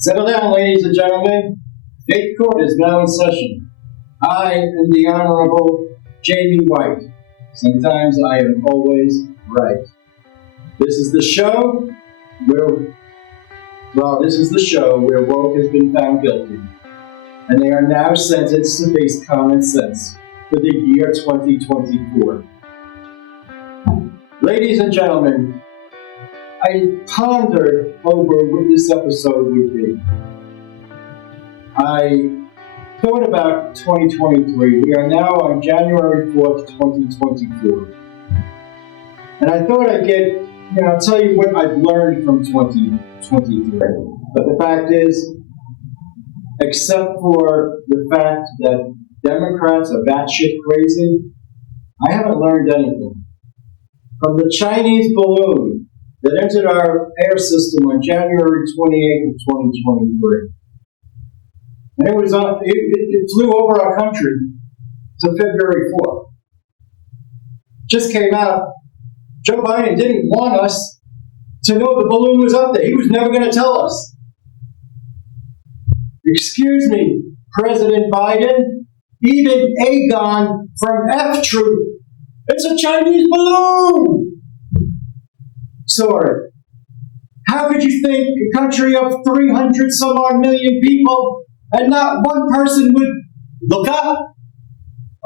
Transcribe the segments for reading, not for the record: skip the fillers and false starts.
Settle down, ladies and gentlemen. State court is now in session. I am the Honorable Jaime White. Sometimes I am always right. This is the show where woke has been found guilty, and they are now sentenced to face common sense for the year 2024. Ladies and gentlemen, I pondered over what this episode would be. I thought about 2023. We are now on January 4th, 2024. And I thought I'd tell you what I've learned from 2023. But the fact is, except for the fact that Democrats are batshit crazy, I haven't learned anything. From the Chinese balloon that entered our air system on January 28th of 2023. And it flew over our country to February 4th. Just came out. Joe Biden didn't want us to know the balloon was up there. He was never going to tell us. Excuse me, President Biden, even Aegon from F Troop. It's a Chinese balloon! Sorry. How could you think a country of 300 some odd million people and not one person would look up?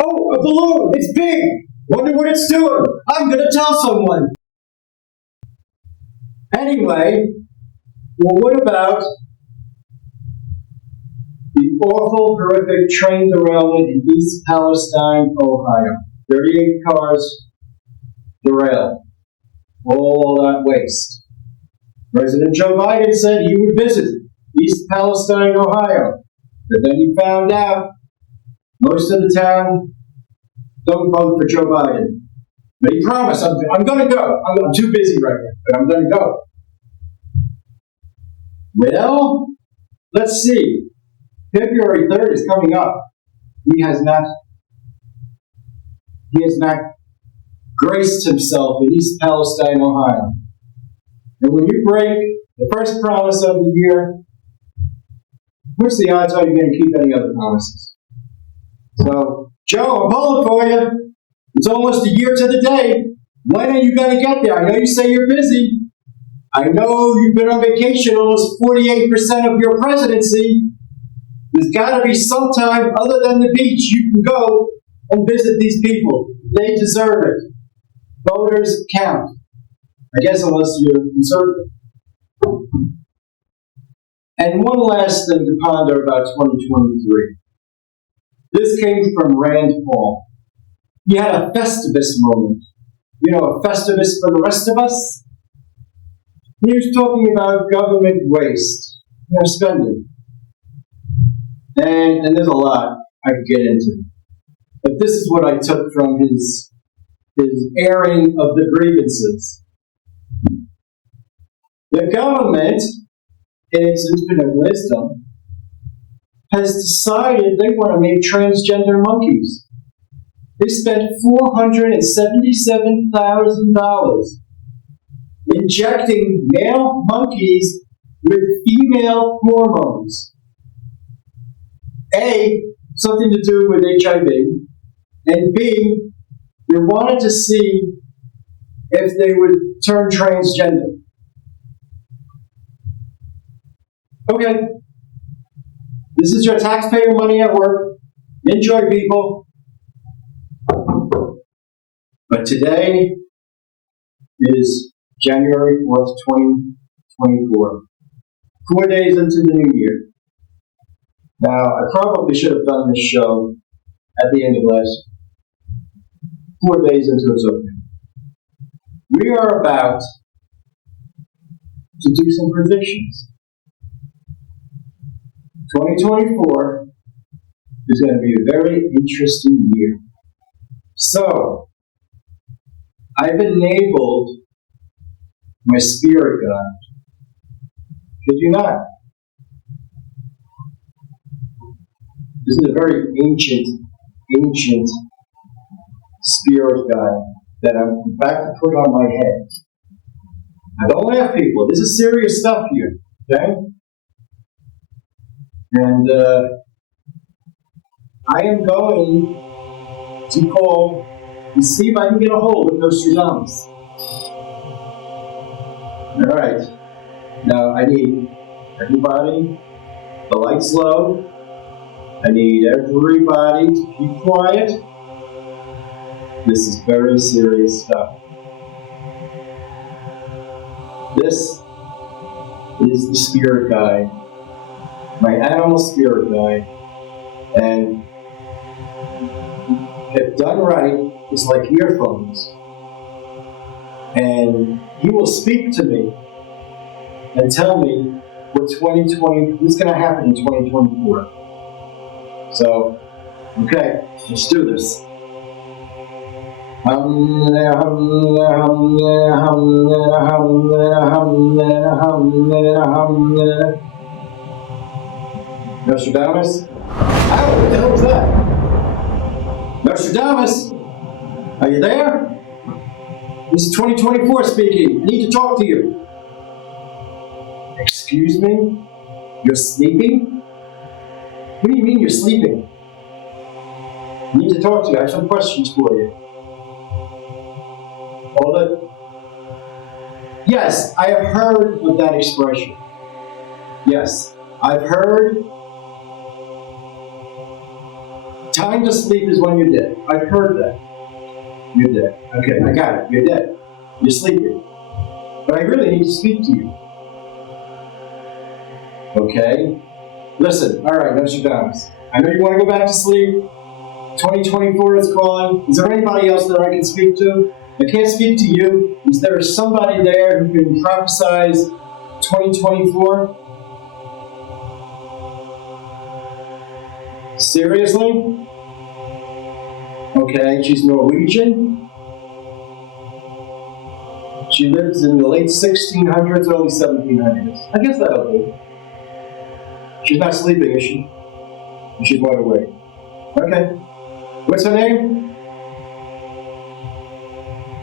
Oh, a balloon, it's big. Wonder what it's doing. I'm going to tell someone. Anyway, well, what about the awful, horrific train derailment in East Palestine, Ohio? 38 cars derailed. All that waste. President Joe Biden said he would visit East Palestine, Ohio. But then he found out most of the town don't vote for Joe Biden. But he promised, I'm going to go. I'm too busy right now, but I'm going to go. Well, let's see. February 3rd is coming up. He has not graced himself in East Palestine, Ohio. And when you break the first promise of the year, what's the odds are you going to keep any other promises? So, Joe, I'm pulling for you. It's almost a year to the day. When are you going to get there? I know you say you're busy. I know you've been on vacation almost 48% of your presidency. There's got to be some time other than the beach you can go and visit these people. They deserve it. Voters count. I guess unless you're conservative. And one last thing to ponder about 2023. This came from Rand Paul. He had a Festivus moment. You know, a Festivus for the rest of us? He was talking about government waste, spending. And there's a lot I could get into. But this is what I took from his airing of the grievances. The government, in its infinite wisdom, has decided they want to make transgender monkeys. They spent $477,000 injecting male monkeys with female hormones. A, something to do with HIV, and B, they wanted to see if they would turn transgender. Okay, this is your taxpayer money at work. Enjoy, people. But today is January 4th, 2024. 4 days into the new year. Now, I probably should have done this show at the end of last. 4 days into it's okay. We are about to do some predictions. 2024 is going to be a very interesting year. So, I've enabled my spirit guide. Could you not? This is a very ancient spirit guide that I'm about to put on my head. Now, don't laugh, people. This is serious stuff here, okay? And I am going to call and see if I can get a hold of Nostradamus. All right. Now I need everybody, the light's low. I need everybody to keep quiet. This is very serious stuff. This is the spirit guide, my animal spirit guide, and if done right, it's like earphones. And he will speak to me and tell me what what's going to happen in 2024. So, okay, let's do this. Nostradamus? Ow, what the hell was that? Nostradamus? Are you there? This is 2024 speaking. I need to talk to you. Excuse me? You're sleeping? What do you mean you're sleeping? I need to talk to you. I have some questions for you. Hold it. Yes, I have heard of that expression. Yes, I've heard time to sleep is when you're dead. I've heard that. You're dead. Okay, I got it. You're dead. You're sleeping. But I really need to speak to you. Okay? Listen, all right, Nostradamus. I know you want to go back to sleep. 2024 is calling. Is there anybody else that I can speak to? I can't speak to you. Is there somebody there who can prophesize 2024? Seriously? Okay, she's Norwegian. She lives in the late 1600s, early 1700s. I guess that'll do. She's not sleeping, is she? She's wide awake. Okay. What's her name?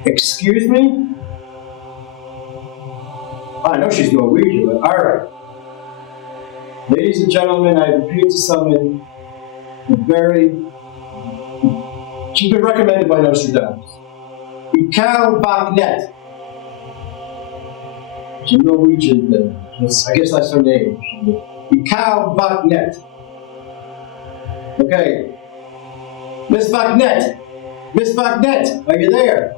Excuse me? I know she's Norwegian, but all right. Ladies and gentlemen, I have appeared to summon a very... She's been recommended by Nostradamus. Ikau Baknet. She's Norwegian, then. I guess that's her name. Ikau Baknet. Okay. Miss Baknet! Miss Baknet! Are you there?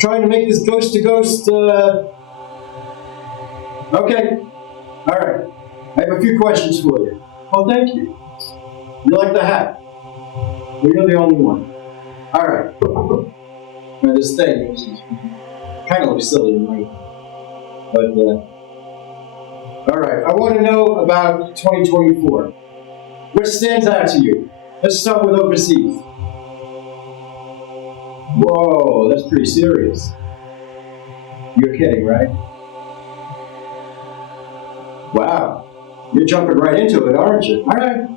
Trying to make this ghost-to-ghost, Okay. Alright. I have a few questions for you. Oh, thank you. You like the hat? Well, you're the only one. Alright. Now, this thing kind of looks silly, right? But, alright. I want to know about 2024. What stands out to you? Let's start with overseas. Whoa, that's pretty serious. You're kidding, right? Wow. You're jumping right into it, aren't you? All right.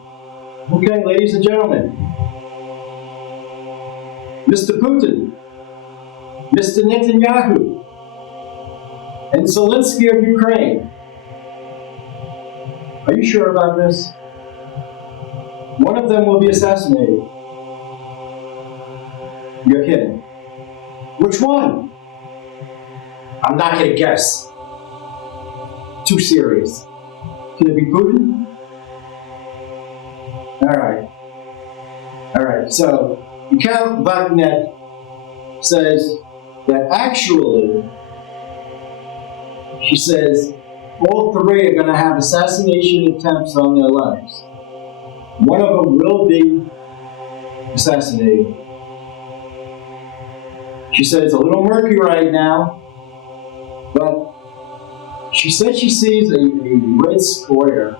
Okay, ladies and gentlemen. Mr. Putin, Mr. Netanyahu, and Zelensky of Ukraine. Are you sure about this? One of them will be assassinated. You're kidding. Which one? I'm not going to guess. Too serious. Can it be Putin? Alright. Alright, so Count Wagner says that actually, she says, all three are going to have assassination attempts on their lives. One of them will be assassinated. She said it's a little murky right now, but she said she sees a red square.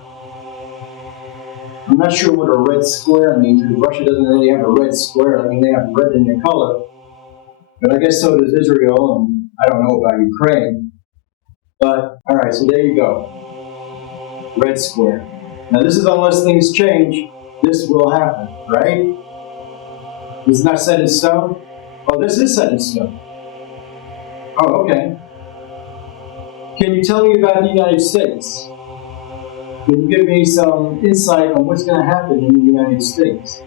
I'm not sure what a red square means, because Russia doesn't really have a red square. I mean, they have red in their color, but I guess so does Israel, and I don't know about Ukraine. But, all right, so there you go. Red square. Now, this is unless things change, this will happen, right? This is not set in stone? Oh, this is set in stone. Oh, okay. Can you tell me about the United States? Can you give me some insight on what's going to happen in the United States?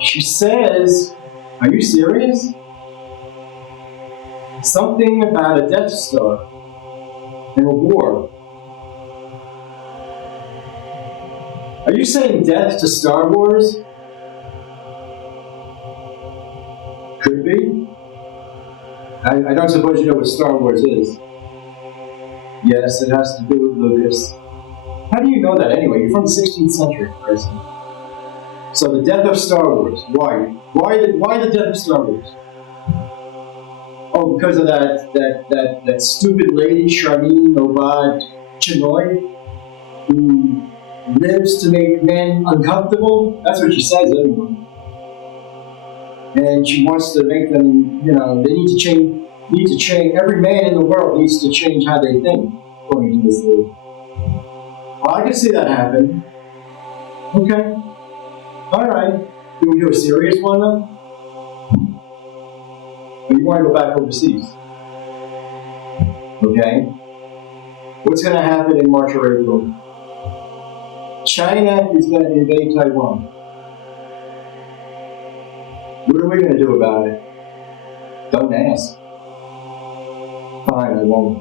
She says, are you serious? Something about a Death Star and a war. Are you saying death to Star Wars? Could be. I don't suppose you know what Star Wars is. Yes, it has to do with Lucas. How do you know that anyway? You're from the 16th century, person. So the death of Star Wars. Why? Why the death of Star Wars? Oh, because of that stupid lady, Charlene Obad Chinoy, who lives to make men uncomfortable. That's what she says anyway. And she wants to make them, they need to change. Every man in the world needs to change how they think, according to this lady. Well, I can see that happen. Okay. All right. Can we do a serious one then? Or you want to go back overseas? Okay. What's going to happen in March or April? China is going to invade Taiwan. What are we going to do about it? Don't ask. Fine, I won't.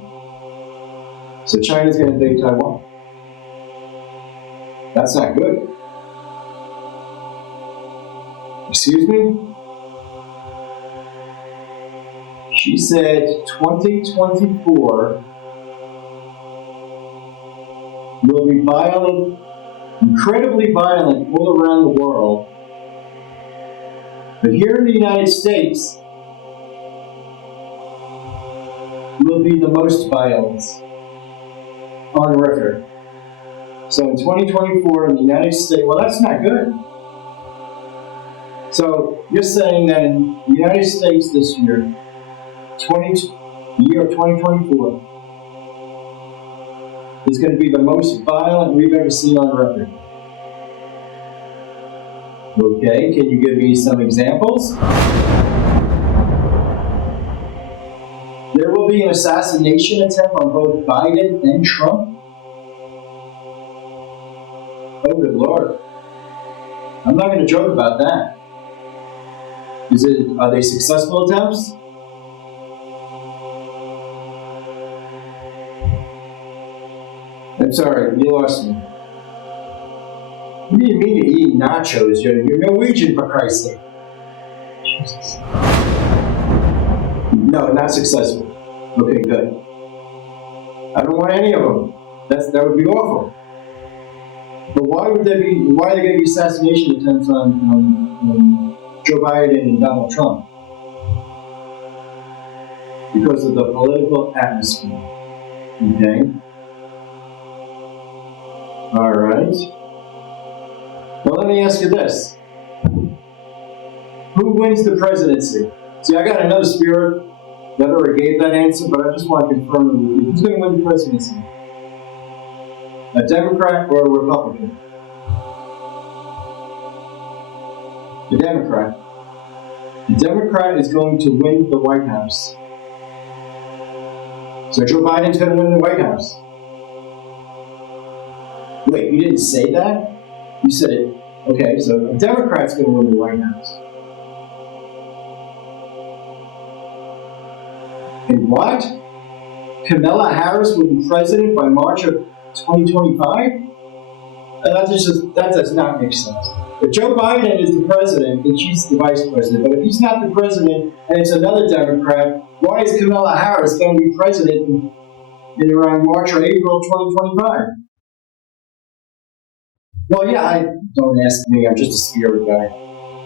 So China's going to invade Taiwan. That's not good. Excuse me? She said 2024 will be violent, incredibly violent all around the world. But here in the United States, will be the most violence on record. So in 2024 in the United States, well, that's not good. So you're saying that in the United States this year, the year of 2024, is going to be the most violent we've ever seen on record. Okay, can you give me some examples? There will be an assassination attempt on both Biden and Trump. Oh, good Lord. I'm not going to joke about that. Are they successful attempts? I'm sorry, you lost me. What do you mean you're eating nachos? You're Norwegian, for Christ's sake. Jesus. No, not successful. Okay, good. I don't want any of them. That would be awful. But why are there going to be assassination attempts on Joe Biden and Donald Trump? Because of the political atmosphere. Okay? All right. Well, let me ask you this. Who wins the presidency? See, I got another spirit that already gave that answer, but I just want to confirm it with you. Who's going to win the presidency? A Democrat or a Republican? The Democrat. The Democrat is going to win the White House. So Joe Biden's going to win the White House. Wait, you didn't say that? You said it. Okay, so a Democrat's going to win the White House. And what? Kamala Harris will be president by March of 2025? That does not make sense. If Joe Biden is the president, then she's the vice president. But if he's not the president and it's another Democrat, why is Kamala Harris going to be president in around March or April of 2025? Well, yeah, don't ask me. I'm just a spirit guy.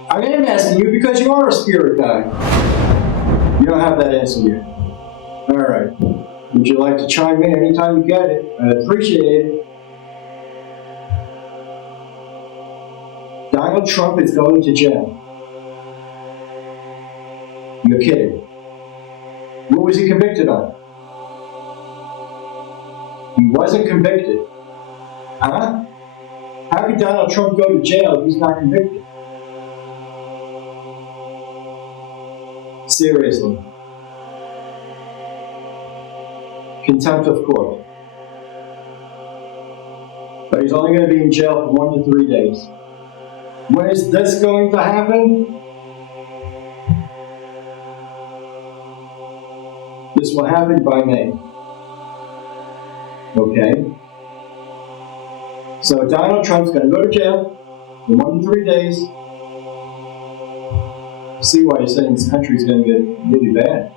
I am asking you because you are a spirit guy. You don't have that answer yet. All right. Would you like to chime in anytime you get it? I appreciate it. Donald Trump is going to jail. You're kidding. What was he convicted on? He wasn't convicted. Huh? How could Donald Trump go to jail if he's not convicted? Seriously. contempt of court. But he's only going to be in jail for 1 to 3 days. When is this going to happen? This will happen by May. Okay? So Donald Trump's going to go to jail for 1 to 3 days. See why you're saying this country is going to get really bad.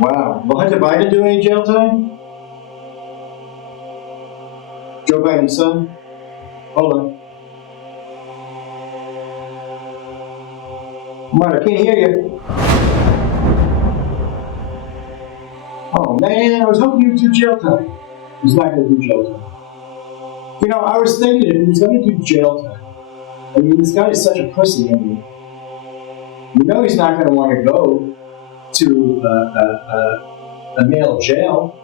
Wow. Will Hunter Biden do any jail time? Joe Biden's son? Hold on. Come on, I can't hear you. Oh man, I was hoping you'd do jail time. He's not going to do jail time. You know, I was thinking if he's going to do jail time, I mean, this guy is such a pussy. I mean, you know he's not going to want to go to a male jail.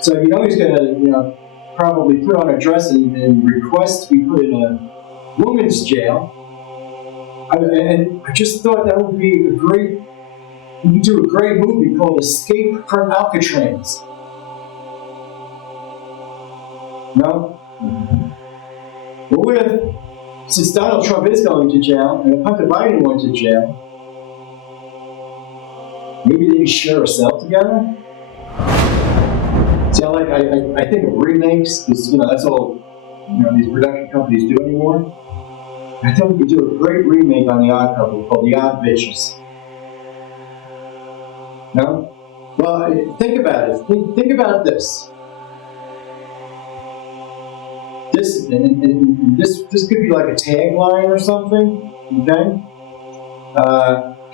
So you know he's going to, probably put on a dress and request to be put in a woman's jail. And I just thought that would be you could do a great movie called Escape from Alcatraz. No? But what if, since Donald Trump is going to jail, and if Hunter Biden went to jail, maybe they share a cell together? See, I think of remakes, because, that's all, these production companies do anymore. I think we could do a great remake on The Odd Couple called The Odd Bitches. No? Well, think about it. Think about this. This could be like a tagline or something, okay?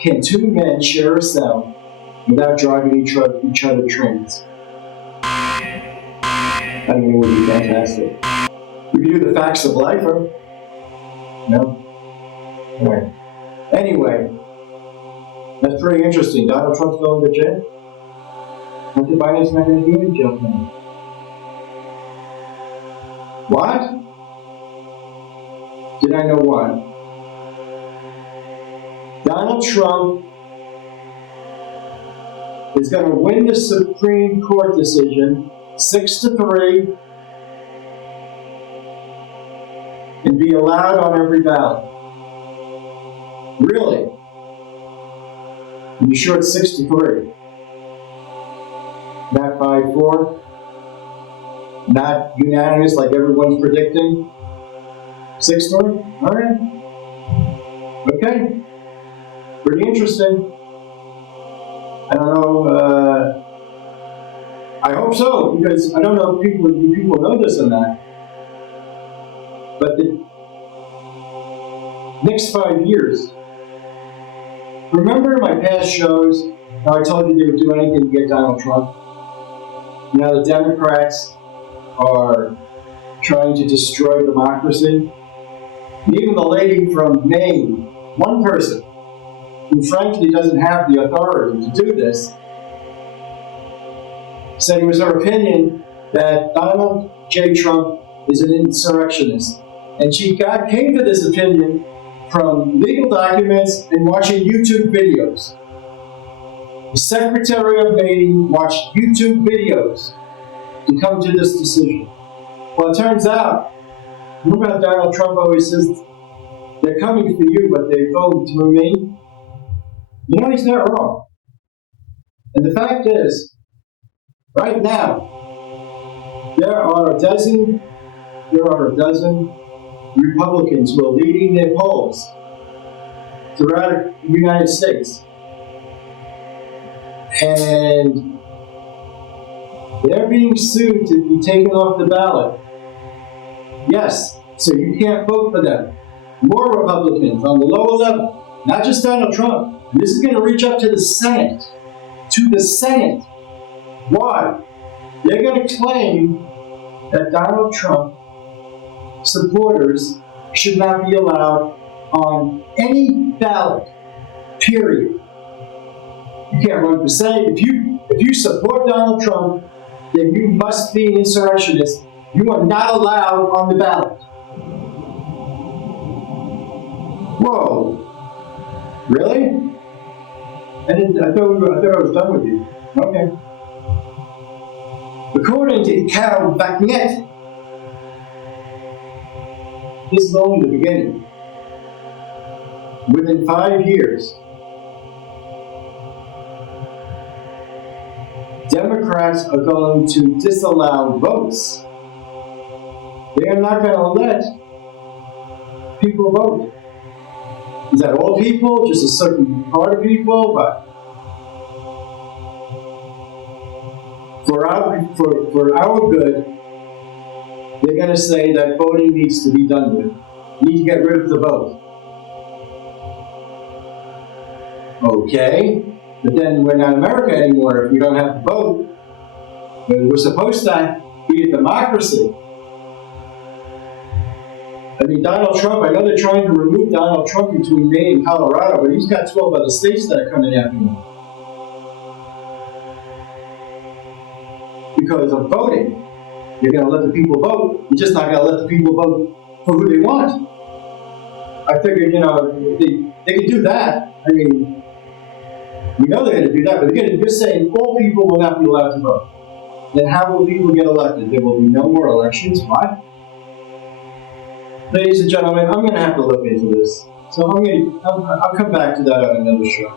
Can two men share a cell without driving each other trains? I think it would be fantastic. We could do The Facts of Life, or no? Right. Anyway, that's pretty interesting. Donald Trump's going to jail. Hunter Biden's not going to do any jail time. What? Did I know what? Donald Trump is going to win the Supreme Court decision 6-3 and be allowed on every ballot. Really? Are you sure it's 6-3? Not 5-4? Not unanimous like everyone's predicting? 6-3? Alright. Okay. Pretty interesting. I don't know, I hope so, because I don't know if people know this or not. But the next 5 years, remember in my past shows how I told you they would do anything to get Donald Trump? Now the Democrats are trying to destroy democracy. Even the lady from Maine, one person, who frankly doesn't have the authority to do this, said it was her opinion that Donald J. Trump is an insurrectionist. And she came to this opinion from legal documents and watching YouTube videos. The Secretary of Maine watched YouTube videos to come to this decision. Well, it turns out, remember how Donald Trump always says, they're coming for you, but they go through me? You know, he's not wrong. And the fact is, right now, there are a dozen Republicans who are leading their polls throughout the United States. And they're being sued to be taken off the ballot. Yes, so you can't vote for them. More Republicans on the lower level, not just Donald Trump. And this is going to reach up to the Senate. To the Senate. Why? They're going to claim that Donald Trump supporters should not be allowed on any ballot, period. You can't run for Senate. If you support Donald Trump, then you must be an insurrectionist. You are not allowed on the ballot. Whoa. Really? I thought I was done with you. Okay. According to Carol Backnet, this is only the beginning. Within 5 years, Democrats are going to disallow votes. They are not going to let people vote. Is that all people? Just a certain part of people? But for our good, they're going to say that voting needs to be done with. We need to get rid of the vote. Okay, but then we're not America anymore if we don't have to vote. We're supposed to be a democracy. I mean, Donald Trump, I know they're trying to remove Donald Trump between Maine and Colorado, but he's got 12 other states that are coming after him. Because of voting. You're going to let the people vote. You're just not going to let the people vote for who they want. I figured, they could do that. I mean, we know they're going to do that, but again, you're saying all people will not be allowed to vote. Then how will people get elected? There will be no more elections. What? Ladies and gentlemen, I'm going to have to look into this. So I'll come back to that on another show.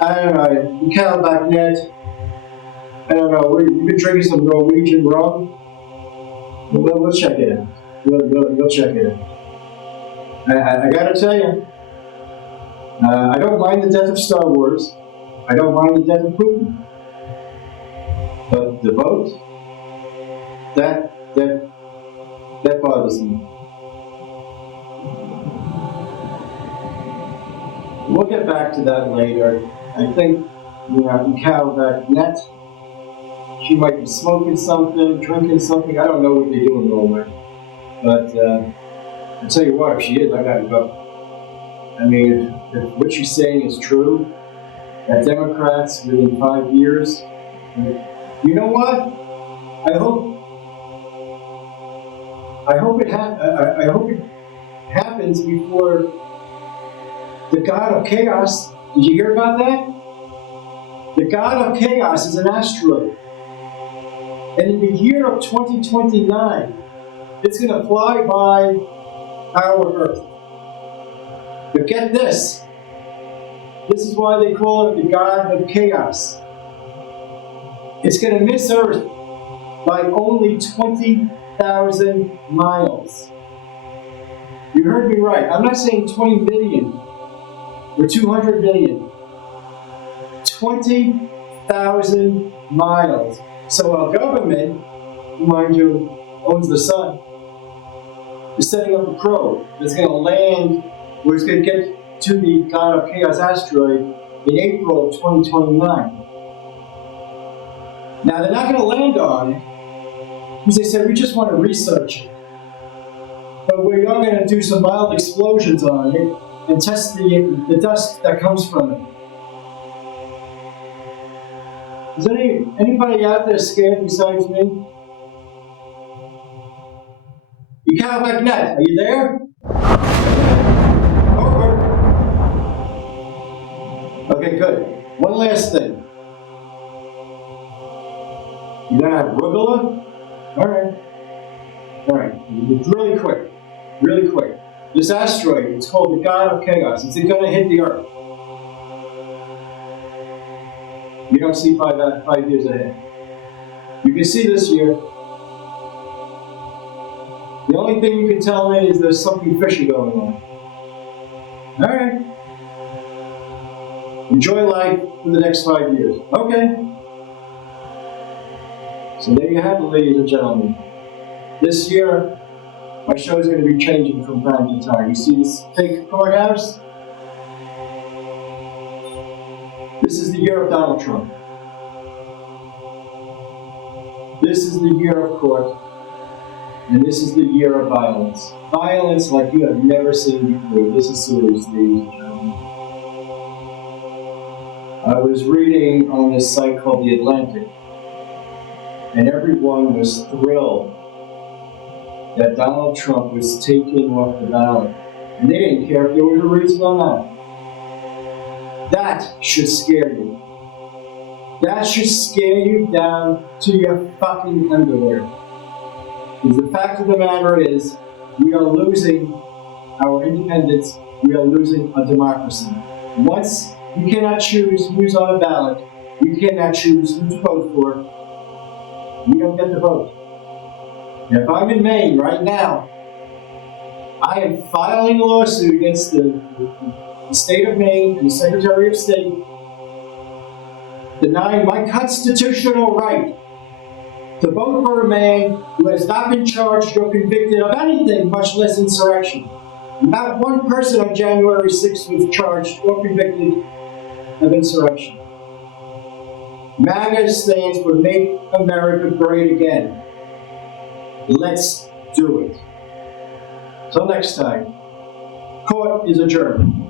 I don't know, Cal Backnet. I don't know, you've been drinking some Norwegian rum? We'll check it out. We'll check it out. I gotta tell you, I don't mind the death of Star Wars. I don't mind the death of Putin. But the vote, that bothers me. We'll get back to that later. I think, Cal Backnet, she might be smoking something, drinking something. I don't know what they do in Norway. But I'll tell you what, if she is, I gotta go. I mean, if what she's saying is true, that Democrats within 5 years, you know what? I hope it happens before the God of Chaos. Did you hear about that? The God of Chaos is an asteroid. And in the year of 2029, it's going to fly by our Earth. But get this. This is why they call it the God of Chaos. It's going to miss Earth by only 20,000 miles. You heard me right. I'm not saying 20 million or 200 million. 20,000 miles. So our government, who, mind you, owns the sun, is setting up a probe that's going to land, where it's going to get to the God of Chaos asteroid in April of 2029. Now, they're not going to land on it, because they said, we just want to research it. But we are going to do some mild explosions on it and test the dust that comes from it. Is anybody out there scared besides me? You Cal Backnet, are you there? Over. Okay, good. One last thing. You gonna have arugula? All right. Really quick. This asteroid, it's called the God of Chaos. It's gonna hit the Earth. You don't see 5 years ahead. You can see this year. The only thing you can tell me is there's something fishy going on. All right. Enjoy life for the next 5 years. Okay. So there you have it, ladies and gentlemen. This year, my show is going to be changing from time to time. You see this fake courthouse? This is the year of Donald Trump. This is the year of court. And this is the year of violence. Violence like you have never seen before. This is serious, ladies and gentlemen. I was reading on this site called The Atlantic, and everyone was thrilled that Donald Trump was taken off the ballot. And they didn't care if there was a reason or not. That should scare you. That should scare you down to your fucking underwear. Because the fact of the matter is, we are losing our independence, we are losing our democracy. Once you cannot choose who's on a ballot, you cannot choose who to vote for, we don't get the vote. And if I'm in Maine right now, I am filing a lawsuit against the state of Maine and the Secretary of State, denying my constitutional right to vote for a man who has not been charged or convicted of anything, much less insurrection. Not one person on January 6th was charged or convicted of insurrection. MAGA stands for Make America Great Again. Let's do it. Till next time, court is adjourned.